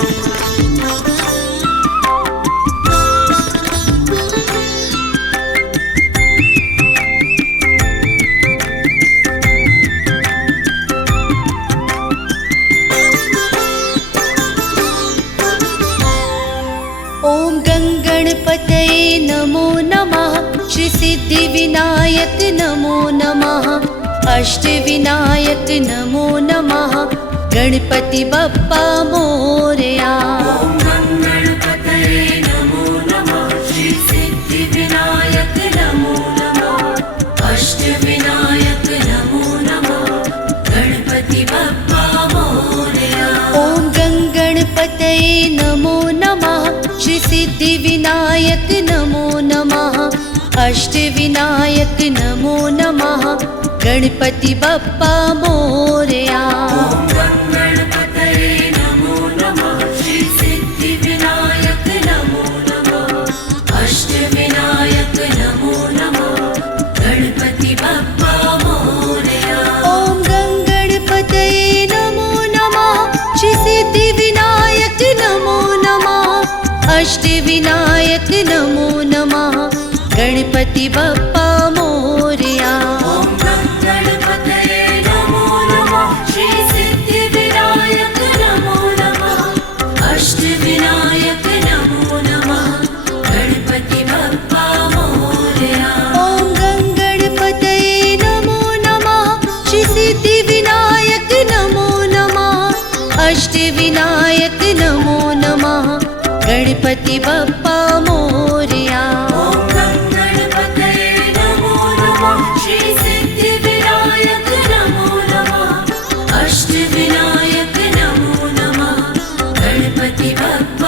ॐ गङ्गणपतये नमो नमः। श्री सिद्धिविनायक नमो नमः। अष्टविनायक नमो नमः। गणपति बप्पा मोरया। ॐ गङ्गणपतये नमो नमः। श्री सिद्धिविनायक नमो नमः। अष्टविनायक नमो नमः। गणपति बप्पा मोरया। ॐ गङ्गणपतये नमो नमः। श्री सिद्धिविनायक नमो नमः। अष्टविनायक नमो नमः। गणपति बप्पा मोरया। ॐ गङ्गणपतये नमो नमः। श्री सिद्धिविनायक नमो नमः। अष्टविनायक नमो नमः। गणपति बप्पा मोरया। ॐ गङ्गणपतये नमो नमः। श्री सिद्धिविनायक नमो नमः। अष्टविनायक नमो नमः। गणपति बप्पा मोरया। ॐ गङ्गणपतये नमो नमः। श्री सिद्धिविनायक नमो नमः। अष्टविनायक नमो नमः। गणपति बप्पा मोरया। ॐ गङ्गणपतये नमो नमः। श्री सिद्धिविनायक नमो नमः। अष्टविनायक नमो नमः। गणपति बप्पा मोरया। ॐ गङ्गणपतये नमो नमः। श्री सिद्धिविनायक नमो नमः। अष्टविनायक नमो नमः। गणपति बप्पा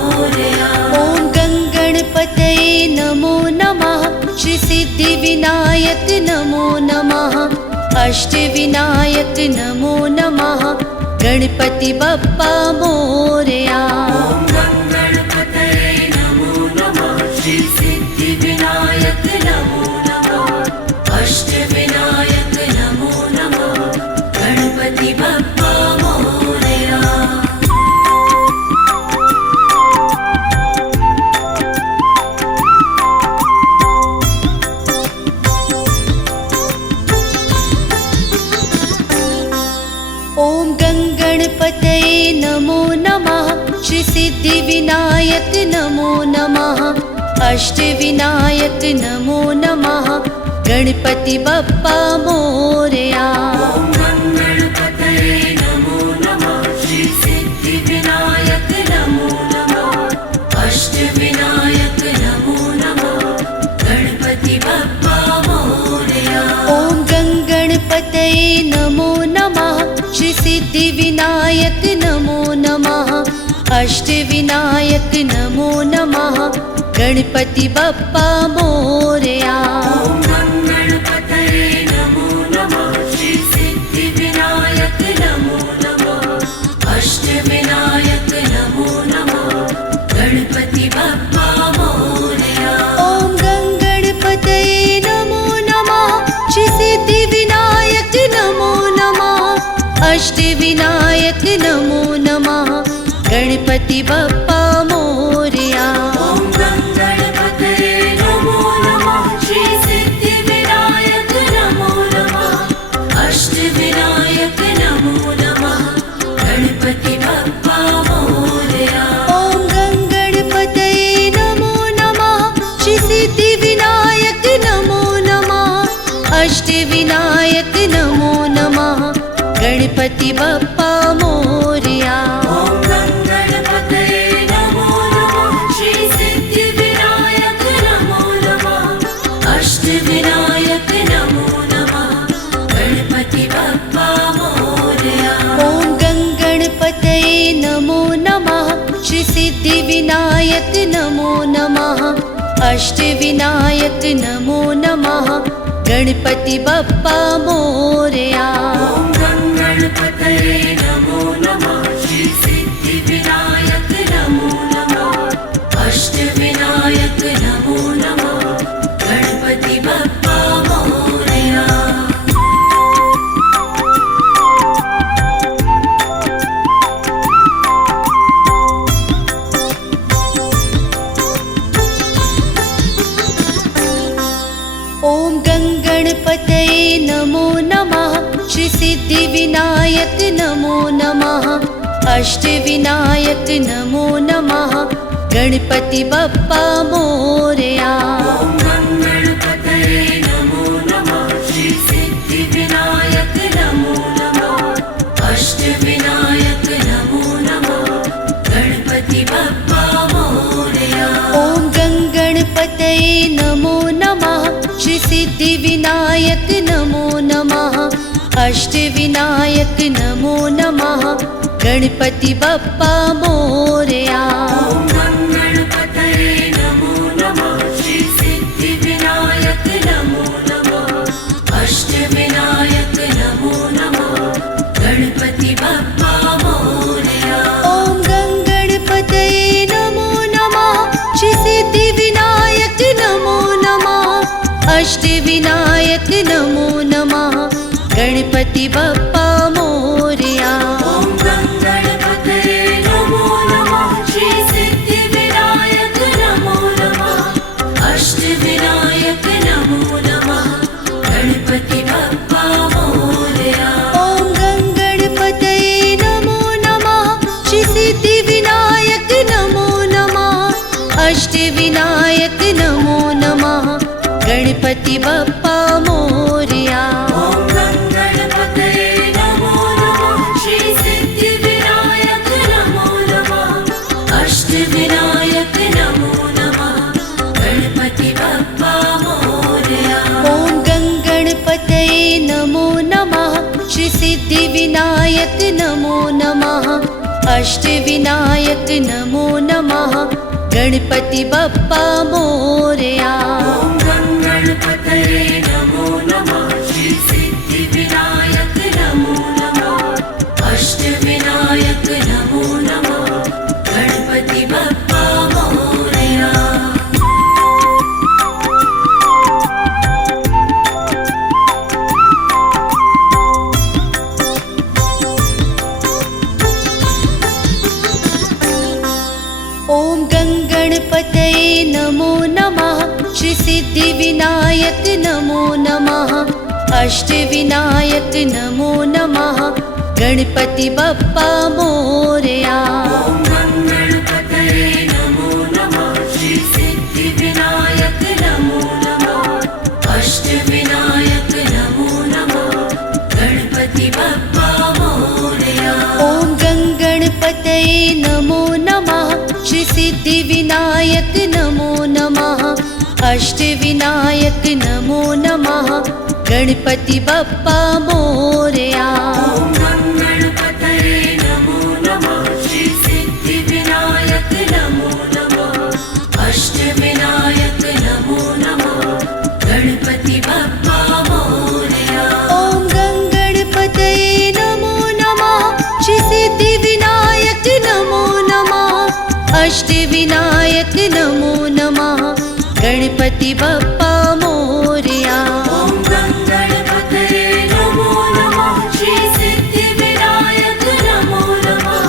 मोरया। ॐ गङ्गणपतये नमो नमः। श्री सिद्धिविनायक नमो नमः। अष्टविनायक नमो नमः। गणपति बप्पा मोरया। ॐ गङ्गणपतये नमो नमः। श्री सिद्धिविनायक नमो नमः। अष्टविनायक नमो नमः। गणपति बप्पा मोरया। ॐ गङ्गणपतये नमो नमः। श्री सिद्धिविनायक नमो नमः। अष्टविनायक नमो नमः। गणपति बप्पा मोरया। ॐ गङ्गणपतये नमो नमः। श्री सिद्धिविनायक नमो नमः। अष्टविनायक नमो नमः। गणपति बप्पा मोरया। ॐ गङ्गणपतये नमो नमः। श्री सिद्धिविनायक नमो नमः। अष्टविनायक नमो नमः। गणपति बप्पा मोरया। ॐ गङ्गणपतये नमो नमः। श्री सिद्धिविनायक नमो नमः। अष्टविनायक नमो नमः। गणपति बप्पा मोरया। ॐ गङ्गणपतये नमो नमः। श्री सिद्धिविनायक नमो नमः। अष्टविनायक नमो नमः। गणपति बप्पा मोरया। ॐ गङ्गणपतये नमो नमः। श्री सिद्धिविनायक नमो नमः। अष्टविनायक नमो नमः। गणपति बप्पा मोरया। ॐ गङ्गणपतये नमो नमः। श्री सिद्धिविनायक नमो नमः। अष्टविनायक नमो नमः। गणपति बप्पा मोरया। ॐ गङ्गणपतये नमो नमः। श्री सिद्धिविनायक नमो नमः। अष्टविनायक नमो नमः। गणपति बप्पा मोरया। ॐ गङ्गणपतये नमो नमः। श्री सिद्धिविनायक नमो नमः। अष्टविनायक नमो नमः। गणपति बप्पा मोरया। ॐ गङ्गणपतये नमो नमः। श्री सिद्धिविनायक नमो नमः। अष्टविनायक नमो नमः। गणपति बप्पा मोरया। ॐ नमो नमः अष्टविनायक नमो नमः गणपति बप्पा मोरया। ॐ गणपतये नमो नमः श्री सिद्धिविनायक नमो नमः अष्टविनायक नमो नमः गणपति बप्पा मोरया। ॐ गणपतये नमो नमः श्री सिद्धिविनायक नमो नमः अष्टविनायक नमो नमः गणपति बप्पा मोरया। ॐ गणपतये नमो नमः श्री सिद्धिविनायक नमो नमः अष्टविनायक नमो नमः गणपति बप्पा मोरया। ॐ गणपतये नमो नमः श्री सिद्धिविनायक नमो नमः अष्टविनायक नमो नमः गणपति बप्पा मोरया। ॐ गणपतये नमो नमः श्री सिद्धिविनायक नमो नमः अष्टविनायक नमो नमः गणपति बप्पा मोरया। ॐ गणपतये नमो नमः श्री सिद्धिविनायक नमो नमः अष्टविनायक नमो नमः गणपति बप्पा मोरया। ॐ गणपतये नमो नमः श्री सिद्धिविनायक नमो नमः अष्टविनायक नमो नमः गणपति बप्पा मोरया। ॐ गणपतये नमो नमः श्री सिद्धिविनायक नमो नमः अष्टविनायक नमो नमः गणपति बप्पा मोरया। ॐ गणपतये नमो नमः श्री सिद्धिविनायक नमो नमः अष्टविनायक नमो नमः गणपति बप्पा मोरया। ॐ गणपतये नमो नमः श्री सिद्धिविनायक नमो नमः अष्टविनायक नमो नमः गणपति बप्पा मोरया। ॐ गणपतये नमो नमः श्री सिद्धिविनायक नमो नमः अष्टविनायक नमो नमः गणपति बप्पा मोरया। ॐ गणपतये नमो नमः श्री सिद्धिविनायक नमो नमः अष्टविनायक नमो नमः गणपति बप्पा मोरया। ॐ गणपतये नमो नमः श्री सिद्धिविनायक नमो नमः अष्टविनायक नमो नमः गणपति बप्पा मोरया। ॐ गणपतये नमो नमः श्री सिद्धिविनायक नमो नमः अष्टविनायक नमो नमः गणपति बप्पा मोरया। ॐ गणपतये नमो नमः श्री सिद्धिविनायक नमो नमः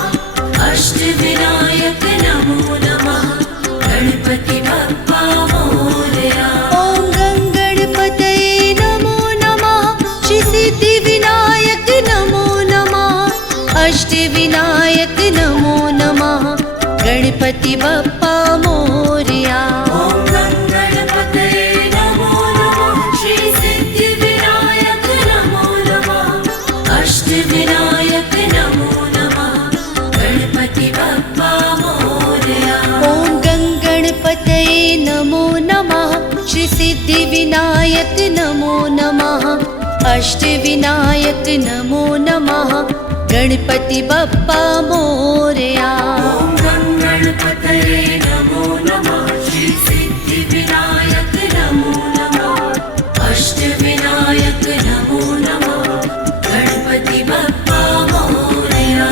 अष्टविनायक नमो नमः गणपति बप्पा मोरया। ॐ गणपतये नमो नमः श्री सिद्धिविनायक नमो नमः अष्टविनायक नमो नमः गणपति बप्पा मोरया। ॐ गणपतये नमो नमः श्री सिद्धिविनायक नमो नमः अष्टविनायक नमो नमः गणपति बप्पा मोरया। ॐ गणपतये नमो नमः श्री सिद्धिविनायक नमो नमः अष्टविनायक नमो नमः गणपति बप्पा मोरया। ॐ गणपतये नमो नमः श्री सिद्धिविनायक नमो नमः अष्टविनायक नमो नमः गणपति बप्पा मोरया।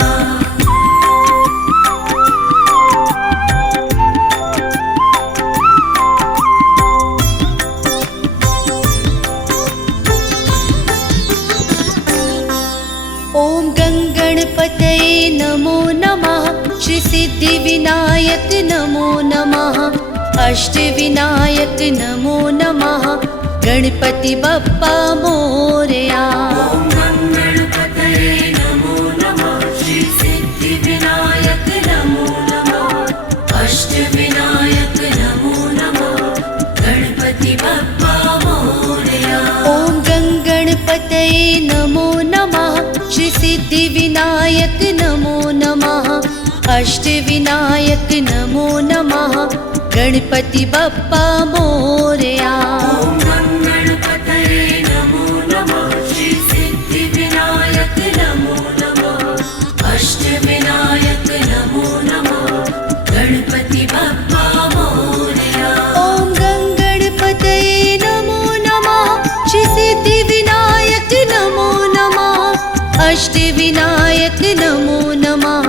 ॐ गणपतये नमो नमः श्री सिद्धिविनायक नमो नमः अष्टविनायक नमो नमः गणपति बप्पा मोरया। ॐ गणपतये नमो नमः अष्टविनायक नमो नमः गणपति बप्पा मोरया। ॐ गणपतये नमो नमः श्री सिद्धिविनायक नमो नमः अष्टविनायक नमो नमः गणपति बप्पा मोरया। ॐ गणपतये नमो नमः श्री सिद्धिविनायक नमो नमः अष्टविनायक नमो नमः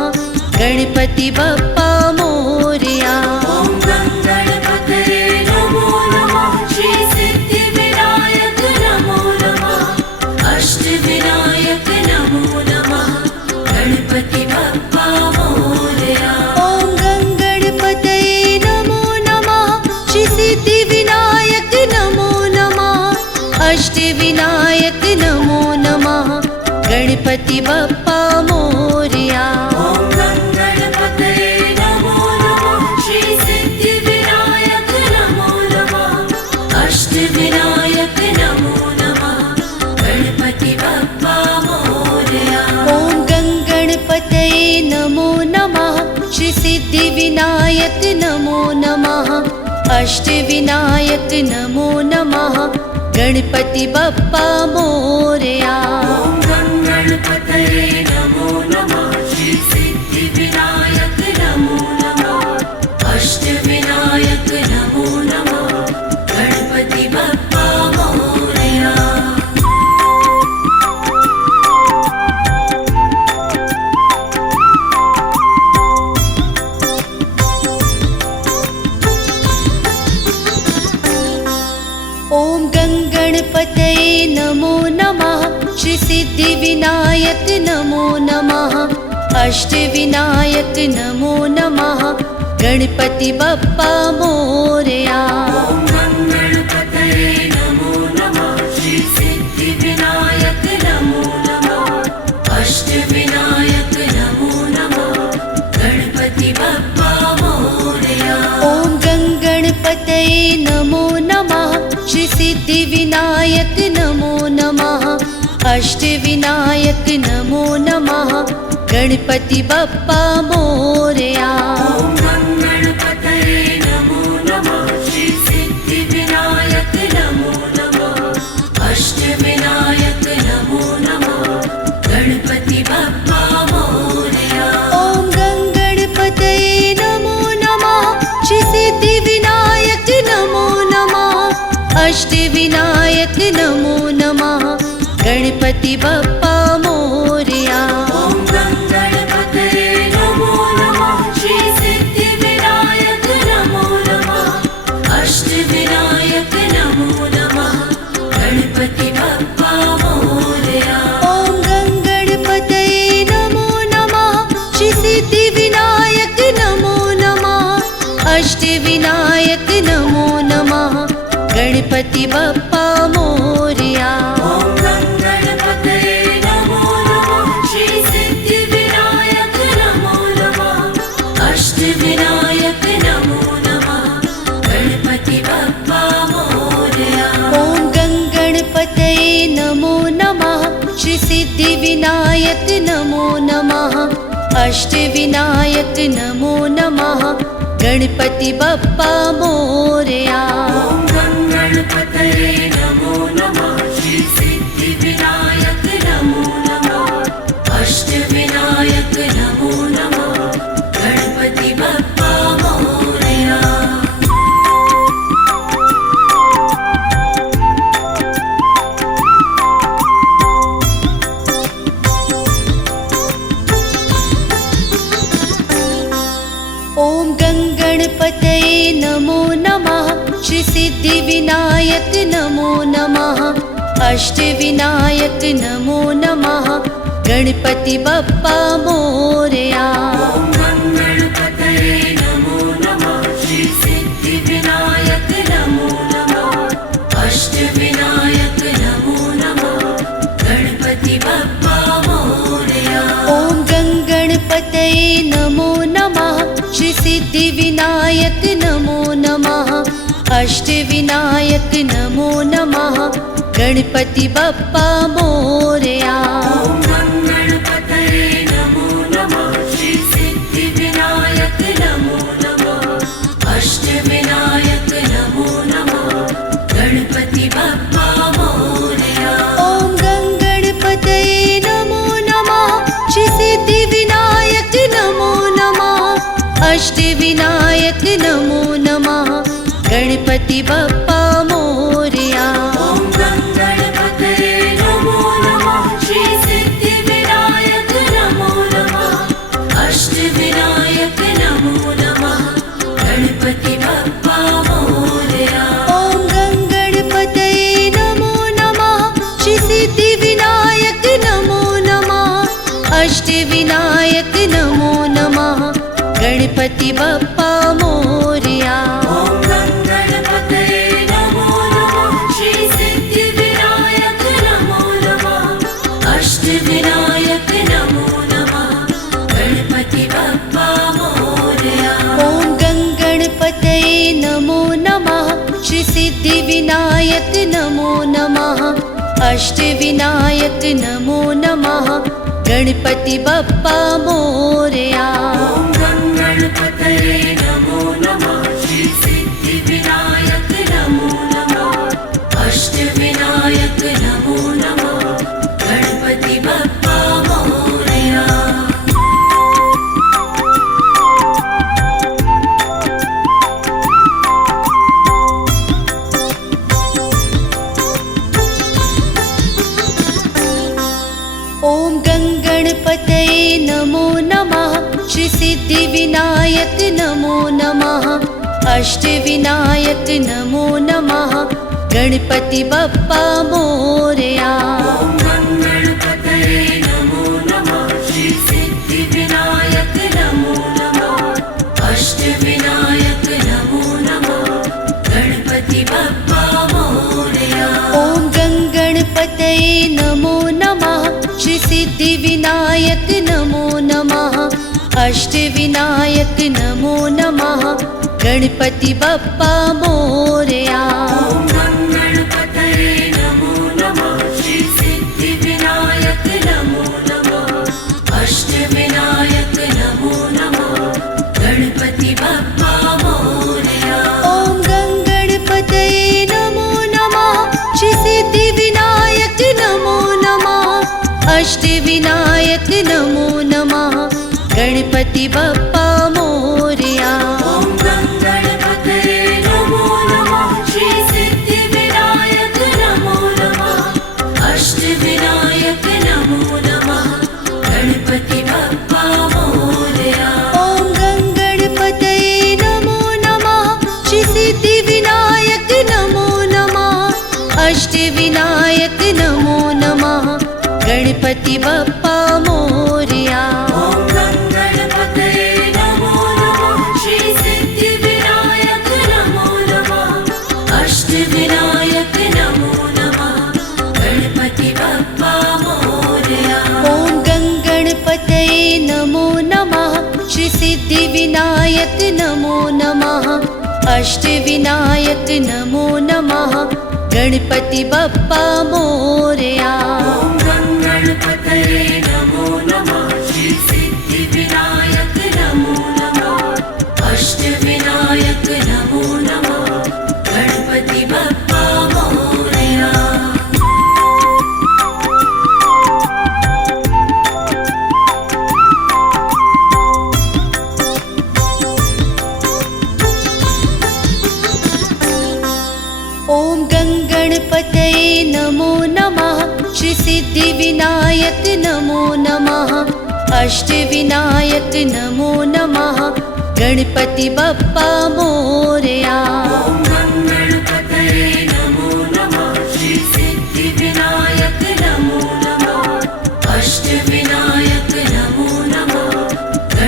गणपति बप्पा मोरया। ॐ गणपतये नमो नमः श्री सिद्धिविनायक नमो नमः अष्टविनायक नमो नमः गणपति बप्पा मोरया। ॐ गणपतये नमो नमः श्री सिद्धिविनायक नमो नमः अष्टविनायक नमो नमः गणपति बप्पा मोरया। ॐ गणपतये नमो नमः श्री सिद्धिविनायक नमो नमः अष्टविनायक नमो नमः गणपति बप्पा मोरया। ॐ गणपतये नमो नमः श्री सिद्धिविनायक नमो नमः अष्टविनायक नमो नमः गणपति बप्पा मोरया। ॐ गणपतये नमो नमः श्री सिद्धिविनायक नमो नमः अष्टविनायक नमो नमः गणपति बप्पा मोरया। ॐ गणपतये नमो नमः श्री सिद्धिविनायक नमो नमः अष्टविनायक नमो नमः गणपति बप्पा मोरया। ॐ गणपतये नमो नमः श्री सिद्धिविनायक नमो नमः अष्टविनायक नमो नमः गणपति बप्पा मोरया। ॐ गणपतये नमो नमः श्री सिद्धिविनायक नमो नमः अष्टविनायक नमो नमः गणपति बप्पा मोरया। ॐ गणपतये नमो नमः श्री सिद्धिविनायक नमो नमः अष्टविनायक नमो नमः गणपति बप्पा मोरया। ॐ गणपतये नमो नमः श्री सिद्धिविनायक नमो नमः अष्टविनायक नमो नमः गणपति बप्पा मोरया। ॐ गणपतये नमो नमः श्री सिद्धिविनायक नमो नमः अष्टविनायक नमो नमः गणपति बप्पा मोरया। ॐ गणपतये नमो नमः श्री सिद्धिविनायक नमो नमः अष्टविनायक नमो नमः गणपति बप्पा मोरया। ॐ गणपतये नमो नमः श्री सिद्धिविनायक नमो नमः अष्टविनायक नमो नमः गणपति बप्पा मोरया। ॐ गणपतये नमो नमः श्री सिद्धिविनायक नमो नमः अष्टविनायक नमो नमः गणपति बप्पा मोरया। ॐ गणपतये नमो नमः श्री सिद्धिविनायक नमो नमः अष्टविनायक नमो नमः गणपति बप्पा मोरया। ॐ गणपतये नमो नमः श्री सिद्धिविनायक नमो नमः अष्टविनायक नमो नमः गणपति बप्पा मोरया। ॐ गणपतये नमो नमः श्री सिद्धिविनायक नमो नमः अष्टविनायक नमो नमः गणपति बप्पा मोरया। ॐ गणपतये नमो नमः श्री सिद्धिविनायक नमो नमः अष्टविनायक नमो नमः गणपति बप्पा मोरया। ॐ गणपतये नमो नमः श्री सिद्धिविनायक अष्टविनायक नमो नमः गणपति बप्पा मोरया। ॐ गणपतये नमो नमः श्री सिद्धिविनायक नमो नमः अष्टविनायक नमो नमः गणपति बप्पा मोरया। ॐ गणपतये नमो नमः श्री सिद्धिविनायक नमो नमः अष्टविनायक नमो नमः गणपति बप्पा मोरया। ॐ गणपतये नमो नमः श्री सिद्धिविनायक नमो नमः अष्टविनायक नमो नमः गणपति बप्पा मोरया। ॐ गणपतये नमो नमः श्री सिद्धिविनायक नमो नमः अष्टविनायक नमो नमः गणपति बप्पा मोरया। ॐ गणपतये नमो नमः श्री सिद्धिविनायक नमो नमः अष्टविनायक नमो नमः गणपति बप्पा मोरया। ॐ गणपतये नमो नमः श्री सिद्धिविनायक नमो नमः अष्टविनायक नमो नमः गणपति बप्पा मोरया। ॐ गणपतये नमो नमः श्री सिद्धिविनायक नमो नमः अष्टविनायक नमो नमः गणपति बप्पा मोरया। ॐ गणपतये नमो नमः श्री सिद्धिविनायक नमो नमः अष्टविनायक नमो नमः गणपति बप्पा मोरया। ॐ गणपतये नमो नमः श्री सिद्धिविनायक नमो नमः अष्टविनायक नमो नमः गणपति बप्पा मोरया। ॐ गणपतये नमो नमः श्री सिद्धिविनायक नमो नमः अष्टविनायक नमो नमः गणपति बप्पा मोरया। ॐ गणपतये नमो नमः श्री सिद्धिविनायक नमो नमः अष्टविनायक नमो नमः गणपति बप्पा मोरया। ॐ गणपतये नमो नमः श्री सिद्धिविनायक नमो नमः अष्टविनायक नमो नमः गणपति बप्पा मोरया। ॐ गणपतये नमो नमः श्री सिद्धिविनायक नमो नमः अष्टविनायक नमो नमः गणपति बप्पा मोरया। ॐ गणपतये नमो नमः श्री सिद्धिविनायक नमो नमः अष्टविनायक नमो नमः गणपति बप्पा मोरया। ॐ गणपतये नमो नमः श्री सिद्धिविनायक नमो नमः अष्टविनायक नमो नमः गणपति बप्पा मोरया। ॐ गणपतये नमो नमः श्री सिद्धिविनायक नमो नमः अष्टविनायक नमो नमः गणपति बप्पा मोरया। ॐ गणपतये नमो नमः श्री सिद्धिविनायक नमो नमः अष्टविनायक नमो नमः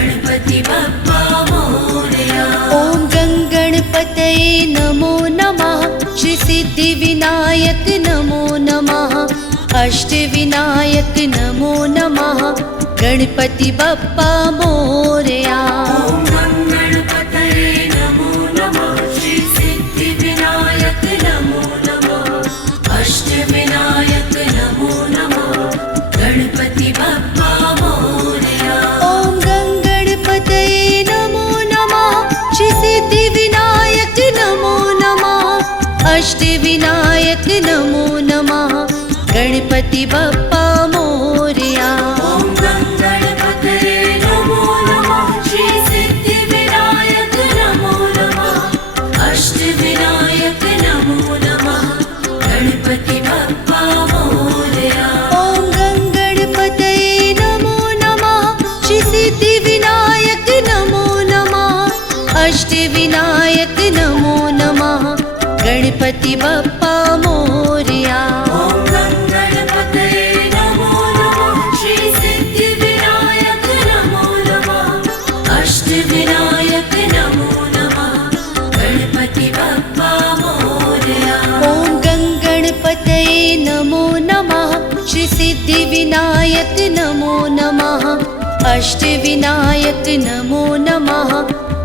गणपति बप्पा मोरया। ॐ गणपतये नमो नमः श्री सिद्धिविनायक नमो नमः अष्टविनायक नमो नमः गणपति बप्पा मोरया। ॐ गणपतये नमो नमः श्री सिद्धिविनायक नमो नमः अष्टविनायक नमो नमः गणपति बप्पा मोरया। ॐ गणपतये नमो नमः श्री सिद्धिविनायक नमो नमः अष्टविनायक नमो नमः गणपति बप्पा मोरया। ॐ गणपतये नमो नमः श्री सिद्धिविनायक अष्टविनायक नमो नमः गणपति बप्पा मोरया। ॐ गणपतये नमो नमः श्री सिद्धिविनायक नमो नमः अष्टविनायक नमो नमः गणपति बप्पा मोरया। ॐ गणपतये नमो नमः श्री सिद्धिविनायक नमो नमः अष्टविनायक नमो नमः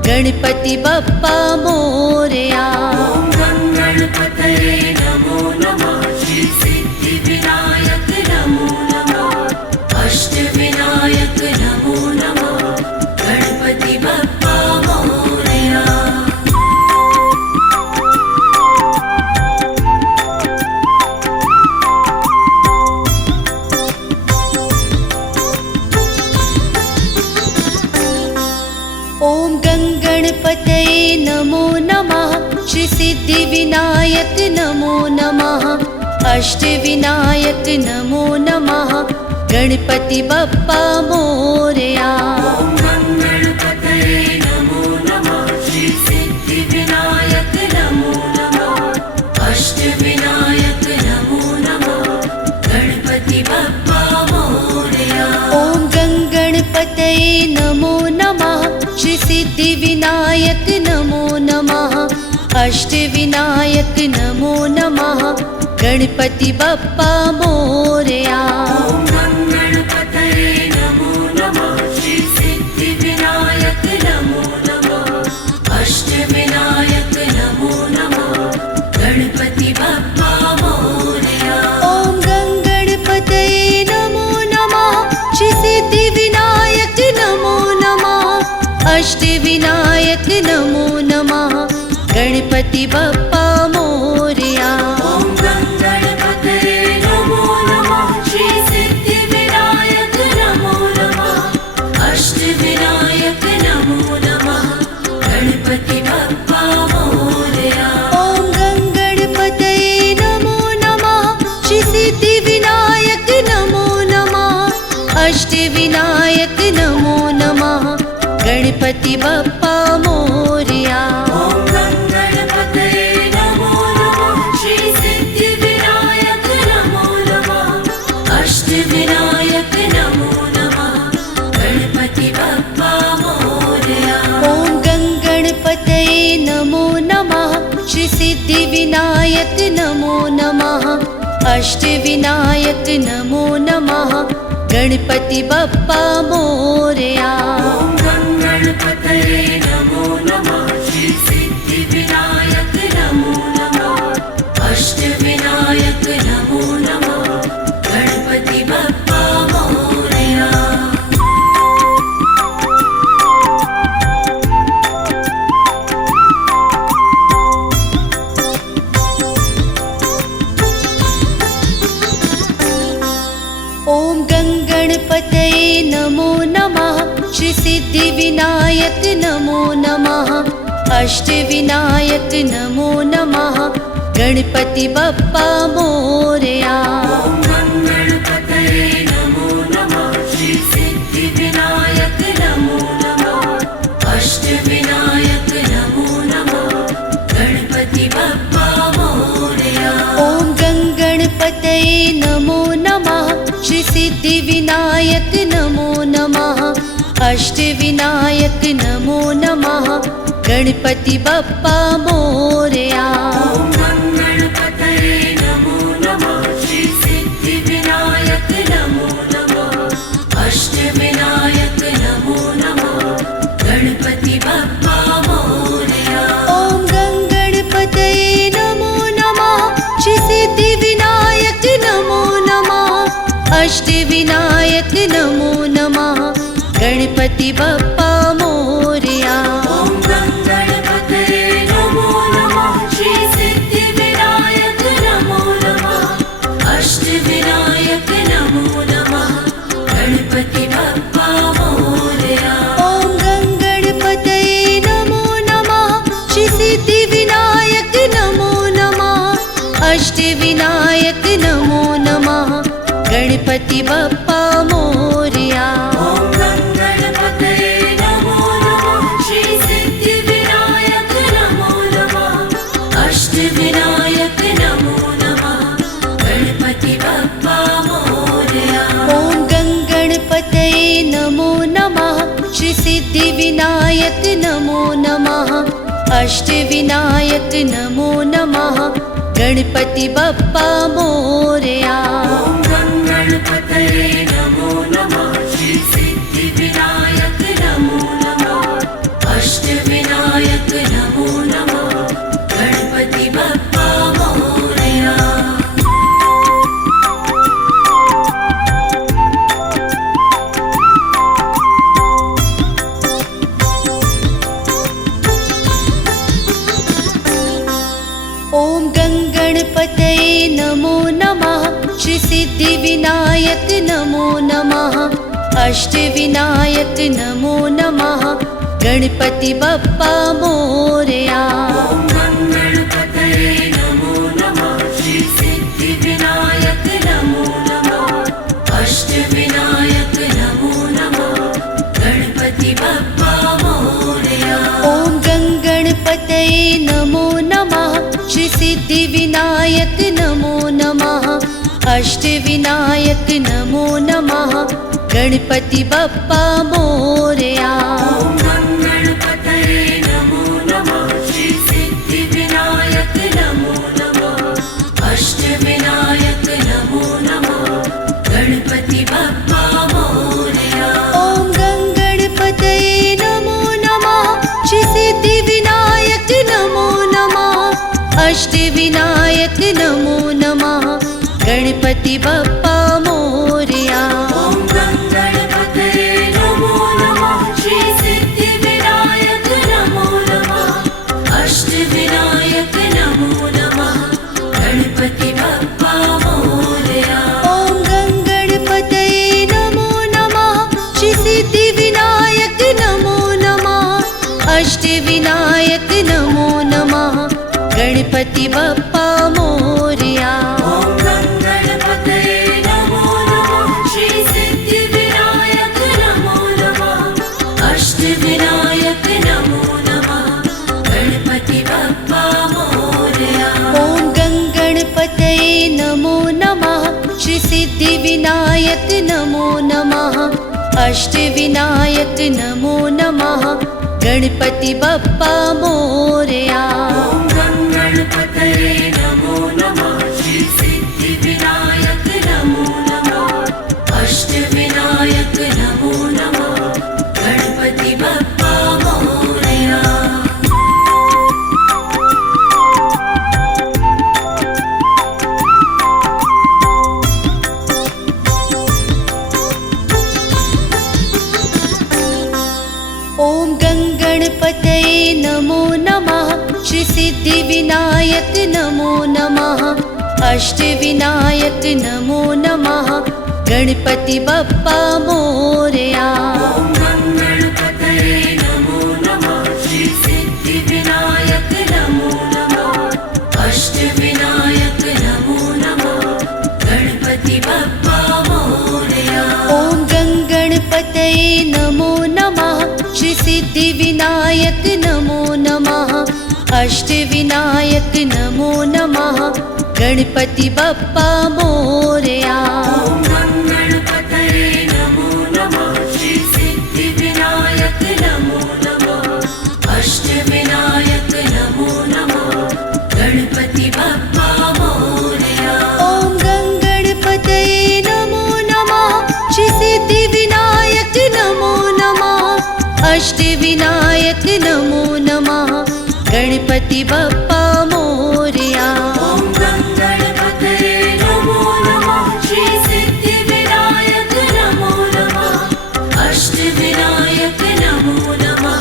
गणपति बप्पा मोरया। ॐ गणपतये नमो नमः श्री सिद्धिविनायक नमो नमः अष्टविनायक नमो नमः गणपति बप्पा मोरया। ॐ गणपतये नमो नमः श्री सिद्धिविनायक नमो नमः अष्टविनायक नमो नमः गणपति बप्पा मोरया। ॐ गणपतये नमो नमः श्री सिद्धिविनायक नमो नमः अष्टविनायक नमो नमः गणपति बप्पा मोरया। ॐ गणपतये नमो नमः श्री सिद्धिविनायक नमो नमः अष्टविनायक नमो नमः गणपति बप्पा मोरया। ॐ गणपतये नमो नमः श्री सिद्धिविनायक नमो नमः अष्टविनायक नमो नमः गणपति बप्पा मोरया। ॐ गणपतये नमो नमः श्री सिद्धिविनायक नमो नमः अष्टविनायक नमो नमः गणपति बप्पा मोरया। ॐ गणपतये नमो नमः श्री सिद्धिविनायक नमो नमः अष्टविनायक नमो नमः गणपति बप्पा मोरया। ॐ गणपतये नमो नमः श्री सिद्धिविनायक नमो नमः अष्टविनायक नमो नमः गणपति बप्पा मोरया। ॐ गणपतये नमो नमः श्री सिद्धिविनायक नमो नमः अष्टविनायक नमो नमः गणपति बप्पा मोरया। ॐ गणपतये नमो नमः श्री सिद्धिविनायक नमो नमः अष्टविनायक नमो नमः गणपति बप्पा मोरया। ॐ गणपतये नमो नमः श्री सिद्धिविनायक नमो नमः अष्टविनायक नमो नमः गणपति बप्पा मोरया। ॐ गणपतये नमो नमः श्री सिद्धिविनायक नमो नमः अष्टविनायक नमो नमः गणपति बप्पा मोरया। ॐ गणपतये नमो नमः श्री सिद्धिविनायक नमो नमः अष्टविनायक नमो नमः गणपति बप्पा मोरया। ॐ गणपतये नमो नमः श्री सिद्धिविनायक नमो नमः अष्टविनायक नमो नमः गणपति बप्पा मोरया। ॐ गणपतये नमो नमः श्री सिद्धिविनायक नमो नमः अष्टविनायक नमो नमः गणपति बप्पा मोरया। ॐ गणपतये नमो नमः श्री सिद्धिविनायक नमो नमः अष्टविनायक नमो नमः गणपति बप्पा मोरया। ॐ गणपतये नमो नमः श्री सिद्धिविनायक नमो नमः अष्टविनायक नमो नमः गणपति बप्पा मोरया। ॐ गणपतये नमो नमः श्री सिद्धिविनायक नमो नमः अष्टविनायक नमो नमः गणपति बप्पा मोरया। ॐ गणपतये नमो नमः श्री सिद्धिविनायक श्री सिद्धिविनायक नमो नमः अष्टविनायक नमो नमः गणपति बप्पा मोरया। ॐ गणपतये नमो नमः श्री सिद्धिविनायक नमो नमः अष्टविनायक नमो नमः गणपति बप्पा मोरया। ॐ गणपतये नमो नमः श्री सिद्धिविनायक नमो नमः अष्टविनायक नमो नमः गणपति बप्पा मोरया। ॐ गणपतये नमो नमः श्री सिद्धिविनायक नमो नमः अष्टविनायक नमो नमः गणपति बप्पा मोरया। ॐ गणपतये नमो नमः श्री सिद्धिविनायक नमो नमः अष्टविनायक नमो नमः गणपति बप्पा मोरया। ॐ गणपतये नमो नमः श्री सिद्धिविनायक नमो नमः अष्टविनायक नमो नमः गणपति बप्पा मोरया। ॐ गणपतये नमो नमः श्री सिद्धिविनायक नमो नमः अष्टविनायक नमो नमः गणपति बप्पा मोरया। ॐ गणपतये नमो नमः श्री सिद्धिविनायक नमो नमः अष्टविनायक नमो नमः गणपति बप्पा मोरया। ॐ गणपतये नमो नमः श्री सिद्धिविनायक नमो नमः अष्टविनायक नमो नमः गणपति बप्पा मोरया। ॐ गणपतये नमो नमः श्री सिद्धिविनायक नमो नमः अष्टविनायक नमो नमः गणपति बप्पा मोरया। ॐ गणपतये नमो नमः श्री सिद्धिविनायक नमो नमः अष्टविनायक नमो नमः गणपति बप्पा मोरया। ॐ गणपतये नमो नमः श्री सिद्धिविनायक नमो नमः अष्टविनायक नमो नमः गणपति बप्पा मोरया। ॐ गणपतये नमो नमः श्री सिद्धिविनायक नमो नमः अष्टविनायक नमो नमः गणपति बप्पा मोरया। ॐ गणपतये नमो नमः श्री सिद्धिविनायक नमो नमः अष्टविनायक नमो नमः गणपति बप्पा मोरया। ॐ गणपतये नमो नमः श्री सिद्धिविनायक नमो नमः अष्टविनायक नमो नमः गणपति बप्पा मोरया। ॐ गणपतये नमो नमः श्री सिद्धिविनायक नमो नमः अष्टविनायक नमो नमः गणपति बप्पा मोरया। ॐ गणपतये नमो नमः श्री सिद्धिविनायक नमो नमः अष्टविनायक नमो नमः गणपति बप्पा मोरया। ॐ गणपतये नमो नमः श्री सिद्धिविनायक नमो नमः अष्टविनायक नमो नमः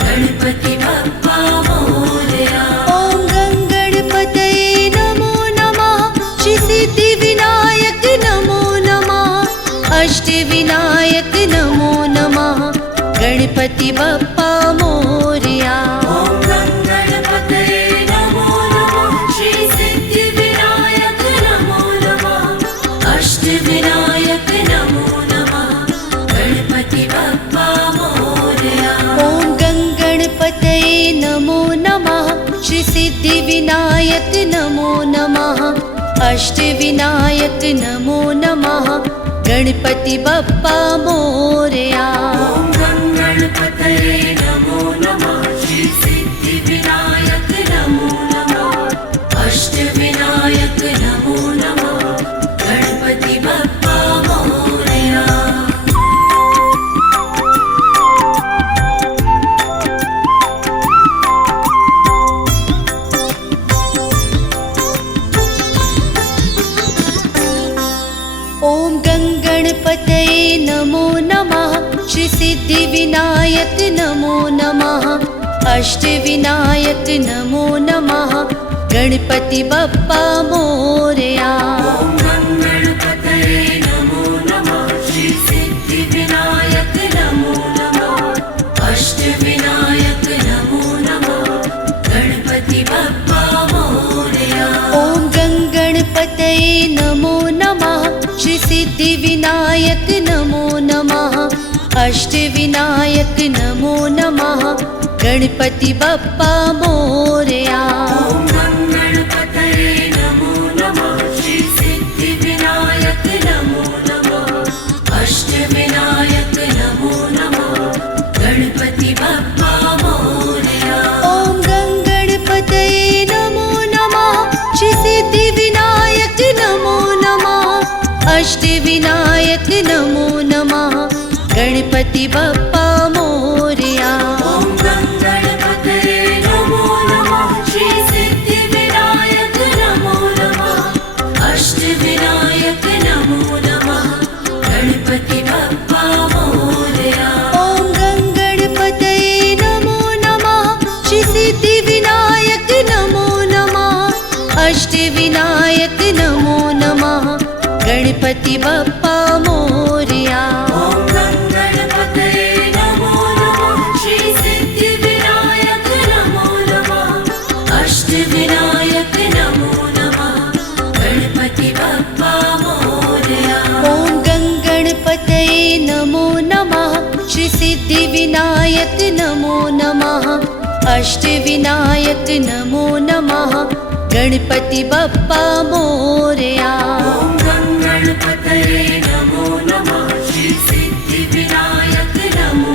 गणपति बप्पा मोरया। ॐ गणपतये नमो नमः श्री सिद्धिविनायक नमो नमः अष्टविनायक नमो नमः गणपति बप्पा मोरया। ॐ गणपतये नमो नमः श्री सिद्धिविनायक नमो नमः अष्टविनायक नमो नमः गणपति बप्पा मोरया। ॐ गणपतये नमो नमः श्री सिद्धिविनायक नमो नमः अष्टविनायक नमो नमः गणपति बप्पा मोरया। ॐ सिद्धिविनायक नमो नमः अष्टविनायक नमो नमः गणपति बप्पा मोरया। ॐ गणपतये नमो नमः श्री सिद्धिविनायक नमो नमः अष्टविनायक नमो नमः गणपति बप्पा मोरया। ॐ गणपतये नमो नमः श्री सिद्धिविनायक नमो नमः अष्टविनायक नमो नमः गणपति बप्पा मोरया। ॐ गणपतये नमो नमः श्री सिद्धिविनायक नमो नमः अष्टविनायक नमो नमः गणपति बप्पा मोरया। ॐ गणपतये नमो नमः श्री सिद्धिविनायक नमो नमः अष्टविनायक नमो नमः गणपति बप्पा मोरया। ॐ गणपतये नमो नमः श्री सिद्धिविनायक नमो नमः अष्टविनायक नमो नमः गणपति बप्पा मोरया। ॐ गणपतये नमो नमः श्री सिद्धिविनायक नमो नमः अष्टविनायक नमो नमः गणपति बप्पा मोरया। ॐ गणपतये नमो नमः श्री सिद्धिविनायक नमो नमः अष्टविनायक नमो नमः गणपति बप्पा मोरया। ॐ गणपतये नमो नमः श्री सिद्धिविनायक नमो नमः अष्टविनायक नमो नमः गणपति बप्पा मोरया। ॐ गणपतये नमो नमः श्री सिद्धिविनायक नमो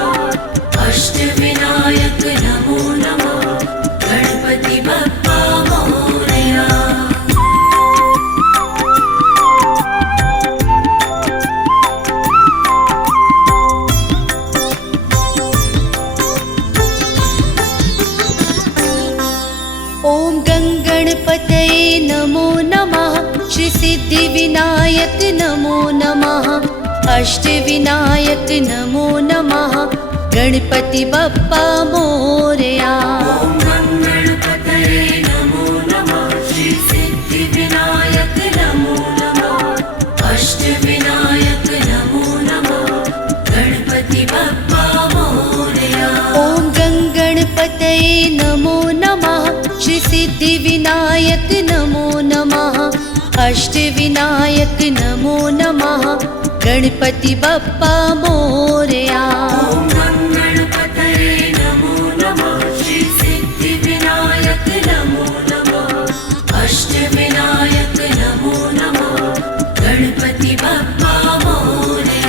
नमः अष्टविनायक नमो नमः गणपति बप्पा मोरया। ॐ गणपतये नमो नमः श्री सिद्धिविनायक नमो नमः अष्टविनायक नमो नमः गणपति बप्पा मोरया। ॐ गणपतये नमो नमः श्री सिद्धिविनायक नमो नमः अष्टविनायक नमो नमः गणपति बप्पा मोरया। ॐ गणपतये नमो नमः श्री सिद्धिविनायक नमो नमः अष्टविनायक नमो नमः गणपति बप्पा मोरया। ॐ गणपतये नमो नमः श्री सिद्धिविनायक नमो नमः अष्टविनायक नमो नमः गणपति बप्पा मोरया।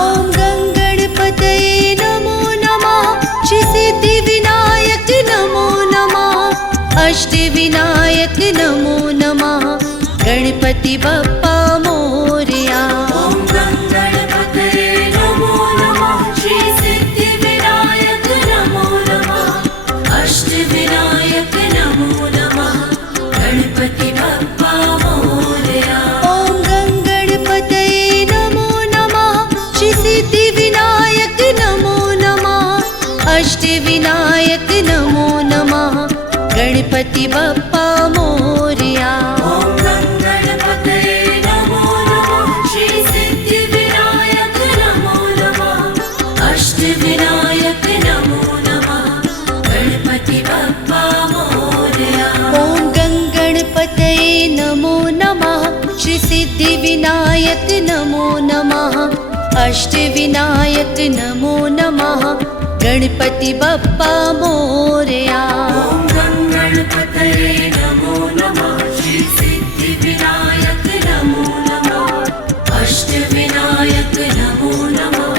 ॐ गणपतये नमो नमः श्री सिद्धिविनायक नमो नमः अष्टविनायक नमो नमः गणपति बप्पा मोरया। ॐ गणपतये नमो नमः श्री सिद्धिविनायक नमो नमः अष्टविनायक नमो नमः गणपति बप्पा मोरया। ॐ गणपतये नमो नमः श्री सिद्धिविनायक नमो नमः अष्टविनायक नमो नमः गणपति बप्पा मोरया। ॐ गणपतये नमो नमः श्री सिद्धिविनायक नमो नमः अष्टविनायक नमो नमः गणपति बप्पा मोरया। ॐ गणपतये नमो नमः श्री सिद्धिविनायक नमो नमः अष्टविनायक नमो नमः गणपति बप्पा मोरया। ॐ गणपतये नमो नमः श्री सिद्धिविनायक नमो नमः अष्टविनायक नमो नमः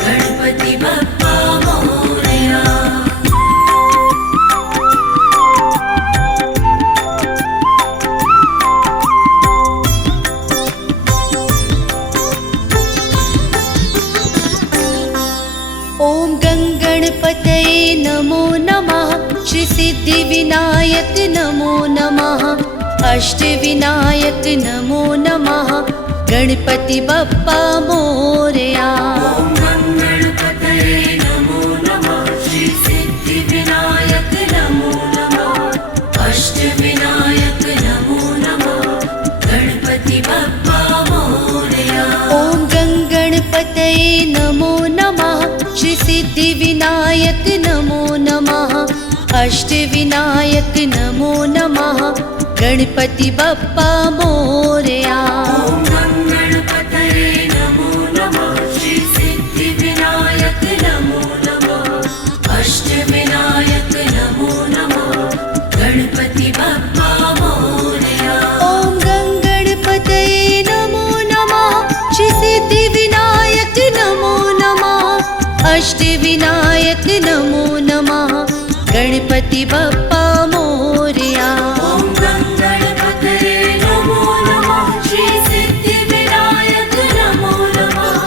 गणपति बप्पा मोरया। ॐ गणपतये नमो नमः श्री सिद्धिविनायक नमो नमः अष्टविनायक नमो नमः गणपति बप्पा मोरया। ॐ गणपतये नमो सिद्धिविनायक नमो नमः अष्टविनायक नमो नमः गणपति बप्पा मोरया। ॐ गणपतये नमो नमः श्री सिद्धिविनायक नमो नमः अष्टविनायक नमो नमः गणपति बप्पा मोरया। ॐ गणपतये नमो नमः श्री सिद्धिविनायक नमो नमः अष्टविनायक नमो नमः गणपति बप्पा मोरया। ॐ गणपतये नमो नमः श्री सिद्धिविनायक नमो नमः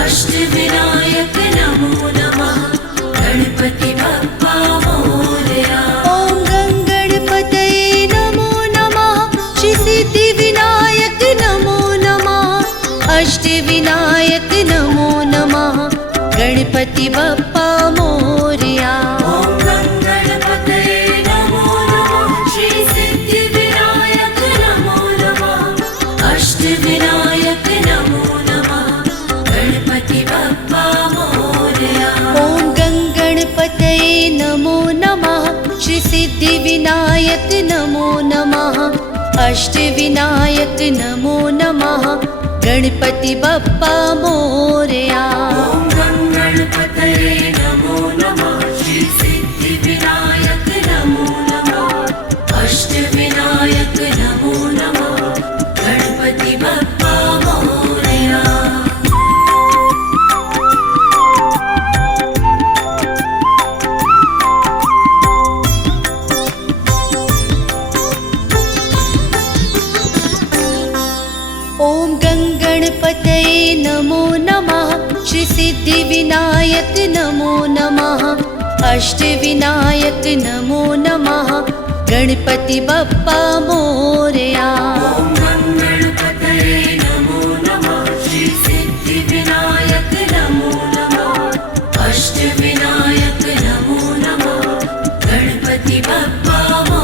अष्टविनायक नमो नमः गणपति बप्पा मोरया। ॐ गणपतये नमो नमः श्री सिद्धिविनायक नमो नमः अष्टविनायक नमो नमः गणपति बप्पा मोरया। ॐ गणपतये नमो नमः श्री सिद्धिविनायक नमो नमः अष्टविनायक नमो नमः गणपति बप्पा मोरया। ॐ गणपतये नमो नमः श्री सिद्धिविनायक नमो नमः अष्टविनायक नमो नमः गणपति बप्पा मोरया। ॐ गणपतये नमो नमः श्री सिद्धिविनायक नमो नमः अष्टविनायक नमो नमः गणपति बप्पा मोरया। ॐ गणपतये नमो नमः श्री सिद्धिविनायक नमो नमः अष्टविनायक नमो नमः गणपति बप्पा मोरया। ॐ गणपतये नमो नमः श्री सिद्धिविनायक नमो नमः अष्टविनायक नमो नमः गणपति बप्पा मोरया।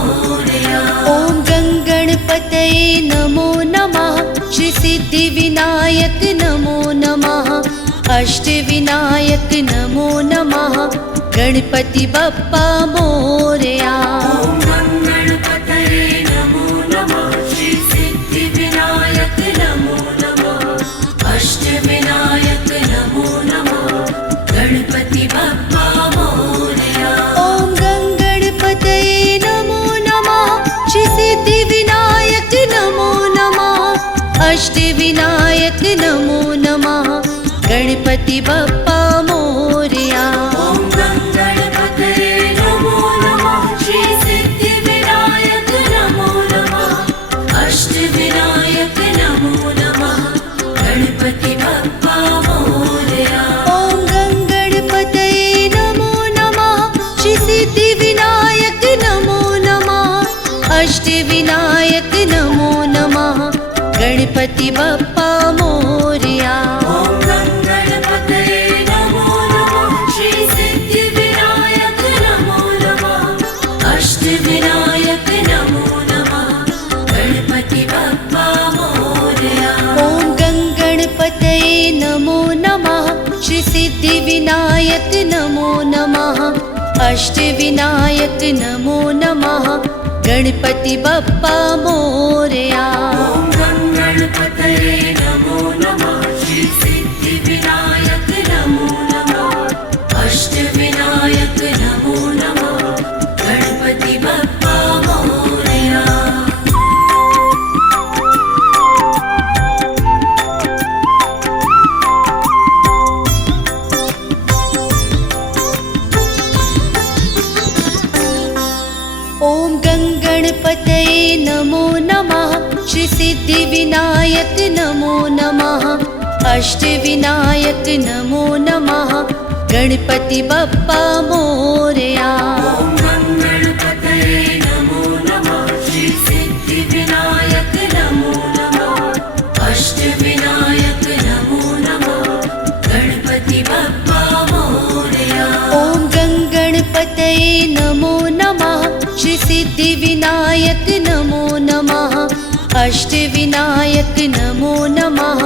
ॐ गणपतये नमो नमः श्री सिद्धिविनायक नमो नमः अष्टविनायक नमो नमः गणपति बप्पा मोरया। ॐ गणपतये नमो नमः श्री सिद्धिविनायक नमो नमः अष्टविनायक नमो नमः गणपति बप्पा मोरया। ॐ गणपतये नमो नमः श्री सिद्धिविनायक नमो नमः अष्टविनायक नमो नमः गणपति बप्पा मोरया। ॐ गणपतये नमो नमः श्री सिद्धिविनायक नमो नमः अष्टविनायक नमो नमः गणपति बप्पा मोरया। ॐ गणपतये नमो नमः श्री सिद्धिविनायक नमो नमः अष्टविनायक नमो नमः गणपति बप्पा मोरया। ॐ गणपतये नमो नमः श्री सिद्धिविनायक नमो नमः अष्टविनायक नमो नमः गणपति बप्पा मोरया। ॐ गणपतये नमो नमः श्री सिद्धिविनायक नमो नमः अष्टविनायक नमो नमः गणपति बप्पा मोरया। ॐ गणपतये नमो नमः श्री सिद्धिविनायक नमो नमः अष्टविनायक नमो नमः गणपति बप्पा मोरया। ॐ गणपतये नमो नमः श्री सिद्धिविनायक नमो नमः अष्टविनायक नमो नमः गणपति बप्पा मोरया। ॐ गणपतये नमो नमः श्री सिद्धिविनायक नमो नमः अष्टविनायक नमो नमः गणपति बप्पा मोरया। ॐ गणपतये नमो नमः श्री सिद्धिविनायक नमो नमः अष्टविनायक नमो नमः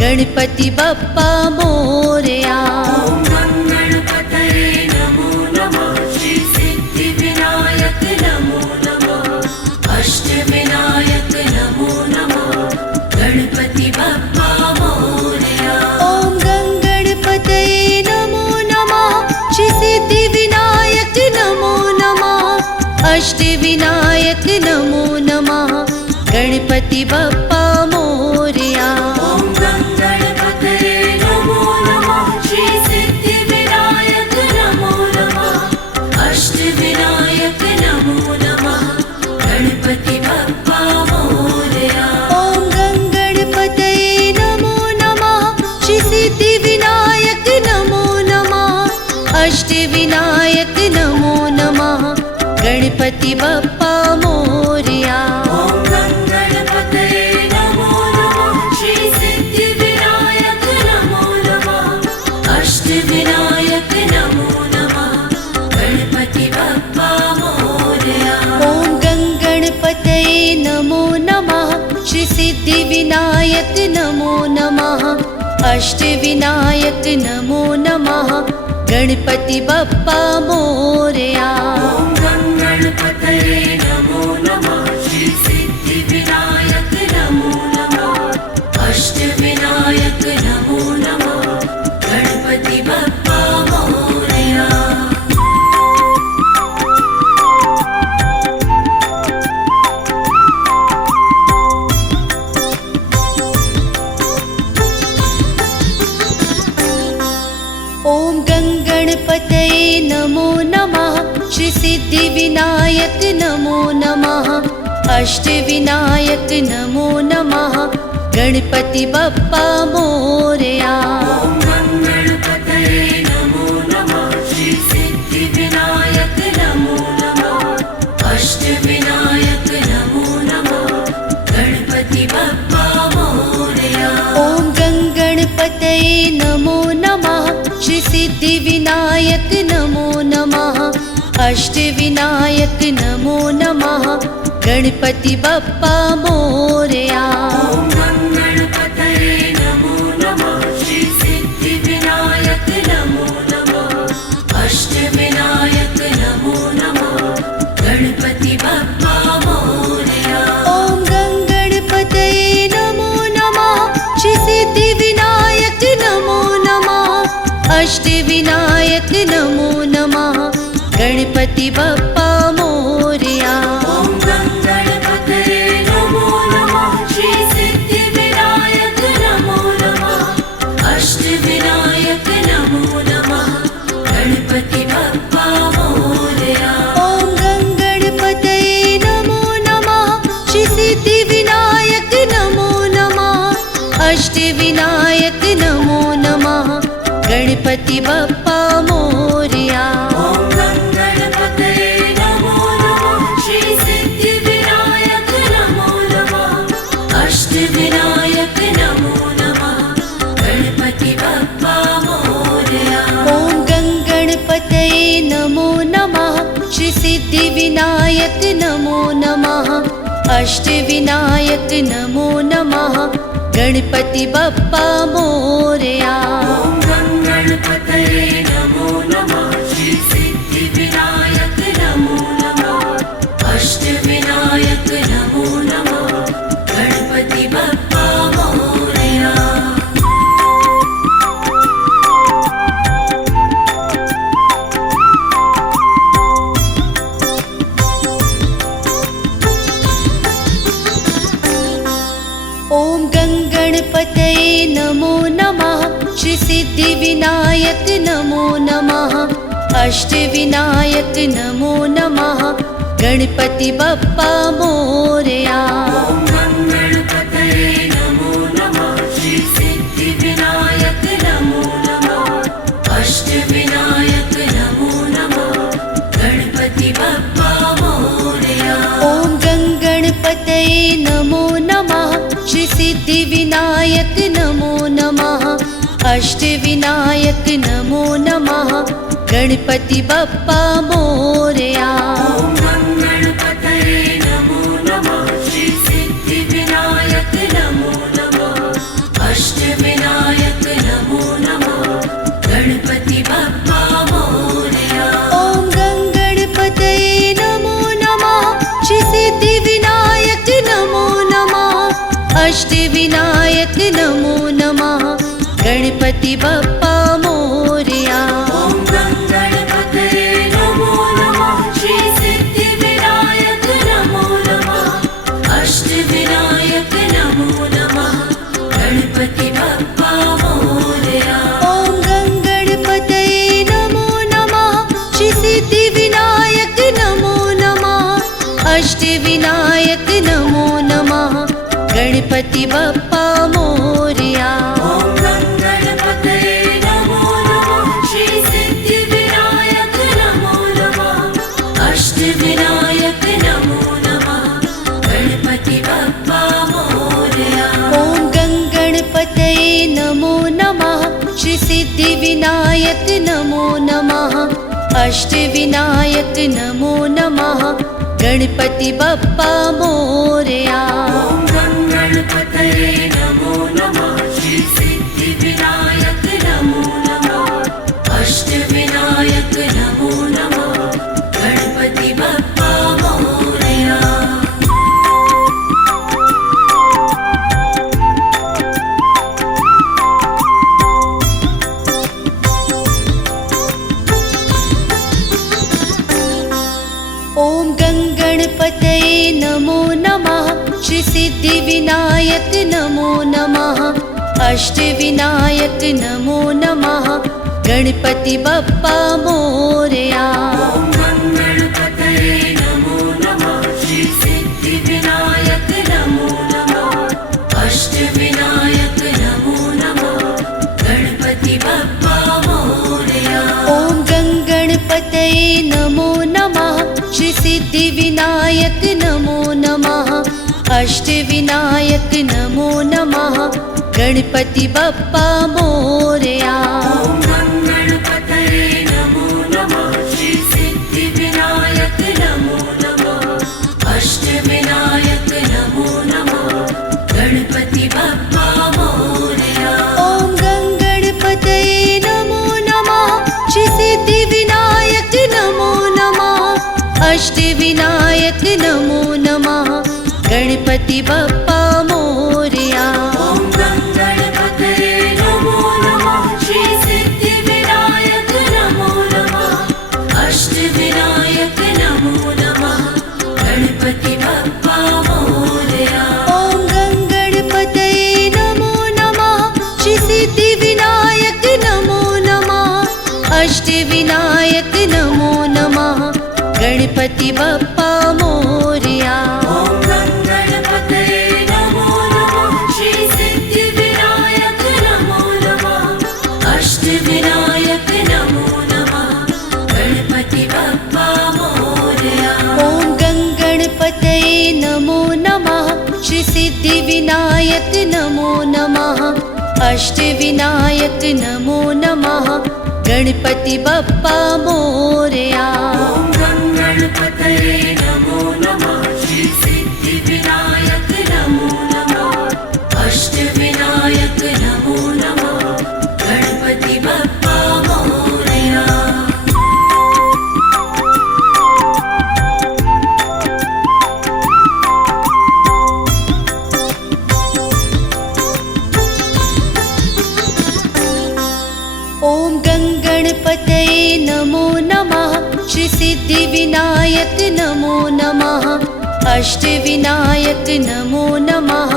गणपति बप्पा मोरया। ॐ गणपतये नमो श्री सिद्धिविनायक नमो नमः। अष्टविनायक नमो नमः। गणपति बप्पा मोरया। ॐ गणपतये नमो नमः। श्री सिद्धिविनायक नमो नमः। अष्टविनायक नमो नमः। गणपति बप्पा मोरया। ॐ गणपतये नमो नमः। श्री सिद्धिविनायक नमो नमः। अष्टविनायक नमो नमः। गणपति बप्पा मोरया। ॐ गणपतये नमो नमः। श्री सिद्धिविनायक नमो नमः। अष्टविनायक नमो नमः। गणपति बप्पा मोरया। ॐ गणपतये नमो नमः। श्री सिद्धिविनायक नमो नमः। अष्टविनायक नमो नमः। गणपति बप्पा मोरया। ॐ गणपतये नमो नमः। श्री सिद्धिविनायक नमो नमः। अष्टविनायक नमो नमः। गणपति बप्पा मोरया। ॐ गणपतये नमो नमः। श्री सिद्धिविनायक नमो नमः। अष्टविनायक नमो नमः। गणपति बप्पा मोरया। ॐ गणपतये नमो नमः। श्री सिद्धिविनायक नमो नमः। अष्टविनायक नमो नमः। गणपति बप्पा मोरया। ॐ गणपतये नमो नमः। श्री सिद्धिविनायक नमो नमः। अष्टविनायक नमो नमः। गणपति बप्पा मोरया। ॐ गणपतये नमो नमः। श्री सिद्धिविनायक नमो नमः। अष्टविनायक नमो नमः। गणपति बप्पा मोरया। ॐ गणपतये नमो नमः। श्री सिद्धिविनायक नमो नमः। अष्टविनायक नमो नमः। गणपति बप्पा मोरया। ॐ गणपतये नमो नमः। श्री सिद्धिविनायक नमो नमः। अष्टविनायक नमो नमः। गणपति बप्पा मोरया। ॐ गणपतये नमो नमः। श्री सिद्धिविनायक नमो नमः। अष्टविनायक नमो नमः। गणपति बप्पा मोरया। ॐ गणपतये नमो नमः। श्री सिद्धिविनायक नमो नमः। अष्टविनायक नमो नमः। गणपति बप्पा मोरया। ॐ गणपतये नमो नमः। श्री सिद्धिविनायक नमो नमः। अष्टविनायक नमो नमः। गणपति बप्पा मोरया। ॐ गणपतये नमो नमः। श्री सिद्धिविनायक नमो नमः। अष्टविनायक नमो नमः। गणपति बप्पा मोरया। ॐ गणपतये नमो नमः। श्री सिद्धिविनायक नमो नमः। अष्टविनायक नमो नमः। गणपति बप्पा मोरया। ॐ गणपतये नमो नमः। श्री सिद्धिविनायक नमो नमः। अष्टविनायक नमो नमः। गणपति बप्पा मोरया। ॐ गणपतये नमो नमः। श्री सिद्धिविनायक नमो नमः। अष्टविनायक नमो नमः। गणपति बप्पा मोरया। ॐ गणपतये नमो नमः। श्री सिद्धिविनायक नमो नमः। अष्टविनायक नमो नमः। गणपति बप्पा मोरया। ॐ गणपतये नमो नमः। श्री सिद्धिविनायक नमो नमः। अष्टविनायक नमो नमः। गणपति बप्पा मोरया। ॐ गणपति बप्पा मोरया। ॐ गणपतये नमो नमः श्री सिद्धिविनायक नमो नमः अष्टविनायक नमो नमः गणपति बप्पा मोरया। ॐ गणपतये नमो नमः श्री सिद्धिविनायक नमो नमः अष्टविनायक नमो नमः गणपति बप्पा मोरया। ॐ गणपतये नमो नमः श्री सिद्धिविनायक नमो नमः अष्टविनायक नमो नमः गणपति बप्पा मोरया। ॐ गणपतये नमो नमः श्री सिद्धिविनायक नमो नमः अष्टविनायक नमो नमः गणपति बप्पा मोरया। ॐ गणपतये नमो नमः श्री सिद्धिविनायक नमो नमः अष्टविनायक नमो नमः गणपति बप्पा मोरया। ॐ गणपतये नमो नमः श्री सिद्धिविनायक नमो नमः अष्टविनायक नमो नमः गणपति बप्पा मोरया। ॐ गणपतये नमो नमः श्री सिद्धिविनायक नमो नमः अष्टविनायक नमो नमः गणपति बप्पा मोरया। ॐ गणपतये नमो नमः श्री सिद्धिविनायक नमो नमः अष्टविनायक नमो नमः गणपति बप्पा मोरया। ॐ गणपतये नमो नमः श्री सिद्धिविनायक नमो नमः अष्टविनायक नमो नमः गणपति बप्पा मोरया। ॐ गणपतये नमो नमः श्री सिद्धिविनायक नमो नमः अष्टविनायक नमो नमः गणपति बप्पा मोरया। ॐ गणपतये नमो नमः श्री सिद्धिविनायक नमो नमः अष्टविनायक नमो नमः गणपति बप्पा मोरया। ॐ गणपतये नमो नमः श्री सिद्धिविनायक नमो नमः अष्टविनायक नमो नमः गणपति बप्पा मोरया। ॐ गणपतये नमो नमः श्री सिद्धिविनायक नमो नमः अष्टविनायक नमो नमः गणपति बप्पा मोरया। ॐ गणपतये नमो नमः श्री सिद्धिविनायक नमो नमः अष्टविनायक नमो नमः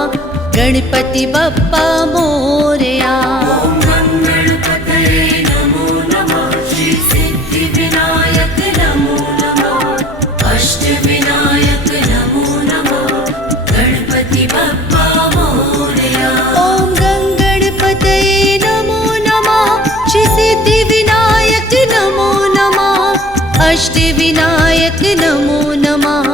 गणपति बप्पा मोरया। ॐ गणपतये नमो नमः श्री सिद्धिविनायक नमो नमः अष्टविनायक नमो नमः गणपति बप्पा मोरया। ॐ गणपतये नमो नमः श्री सिद्धिविनायक नमो नमः अष्टविनायक नमो नमः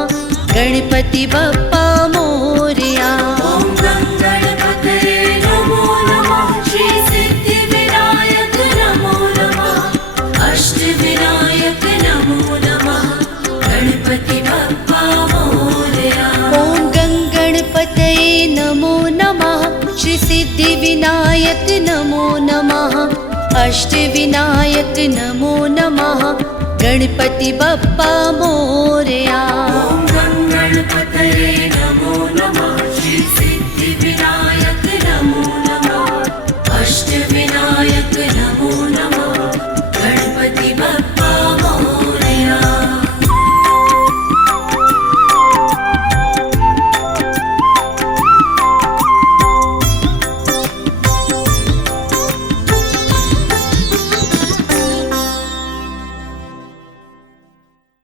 गणपति बप्पा मोरया। ॐ गणपतये नमो नमः श्री सिद्धिविनायक नमो नमः अष्टविनायक नमो नमः गणपति बप्पा मोरया। ॐ गणपतये नमो नमः श्री सिद्धिविनायक नमो नमः अष्टविनायक नमो नमः गणपति बप्पा मोरया।